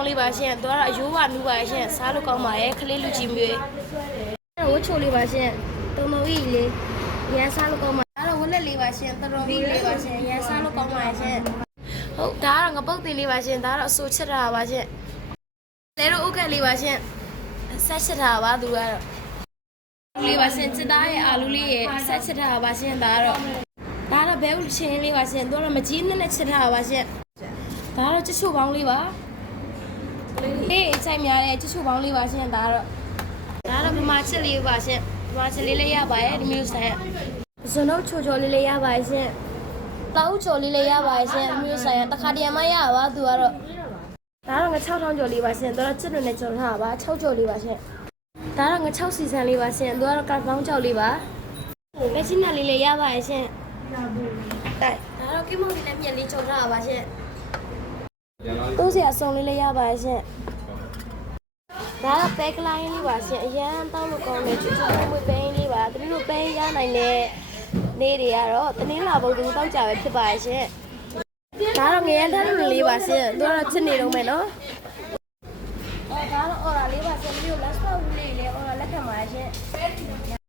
င်းလေးပါရှင်သူကတော့အယိုးပါမြူပါရှင်စားလို့ကောင်းပါရဲ့ခလေးလူကြီးမျိုးဝတ်ချိုလေးပါရှင်တုံတုံကြီးလေးရန်စားလို့ကောင်းပါအဲ့တော့ဝက်လက်လေးပါရှင်တော်တော်ကြီးလေးပါရှင်ရန်စားလို့ကောင်းပါရဲ့ရှင်ဟုတ်ဒါကတော့ငပုတ်သေးလေးပါရှင်ဒါကတော့အစိုးချက်တာပါရှင်လဲတော့ဥက္ကလေးပါရှင်ဆက်ချက်တာပါသူကတော့လေးပါရှင်စစ်သားရဲ့အာလူလေးရဲ့ဆက်ချက်တာပါရှင်ဒါကတော့ဘဲဥချင်းလေးပါရှင်သူကတော့မကြီးနဲ့ချက်တာပါရှင်ဒါကတော့ချစ်ချိုပေါင်းလေးပါအေးစိုက်များတဲ့ချစ်ချိုပေါင်းလေးပါရှင်ဒါကတော့မမချစ်လေးပါရှင်မမချစ်လေးလည်းရပါရဲ့ဒီမျိုးဆိုင်ဇွန်တို့ချိုချိုလေးလည်းရပါရဲ့ရှင်တောက်ချိုလေးလည်းရပါရဲ့ရှင်ဒီမျိုးဆိုင်တခါတရံမရပါသူကတော့ဒါတော့ငါ6000ကျော်လေးပါရှင်သူကတော့ချစ်တွေနဲ့ကျော်ထားပါ6ကျော်လေးပါရှင်ဒါတော့ငါ6စီဆန်လေးပါရှင်သူကတော့ကတ်ပေါင်းကြောက်လေးပါလက်ချင်းနာလေးလည်းရပါရဲ့ရှင်တိုက်ဒါတော့ကိမောင်လေးလည်းမြက်လေးကျော်ထားပါရှင်တိုးစရာစုံလေးလည်းရပါရဲ့ရှင်ဒါကပဲကလိုင်းလေးပါရှင်အရန်တောက်လို့ကောင်းတယ်ချူချူမွေးပဲလေးပါတမီးတို့ပဲရနိုင်တဲ့နေ့တွေကတော့တနင်္လာဘုံသူတောက်ကြပဲဖြစ်ပါရဲ့ရှင်ဒါတော့ငရမ်းထားလို့လေးပါရှင်သူကတော့ချစ်နေတော့မယ်နော်ဒါတော့အော်ရာလေးပါရှင်တမီးတို့ last part လေးအော်ရာလက်ခံပါရဲ့ရှင်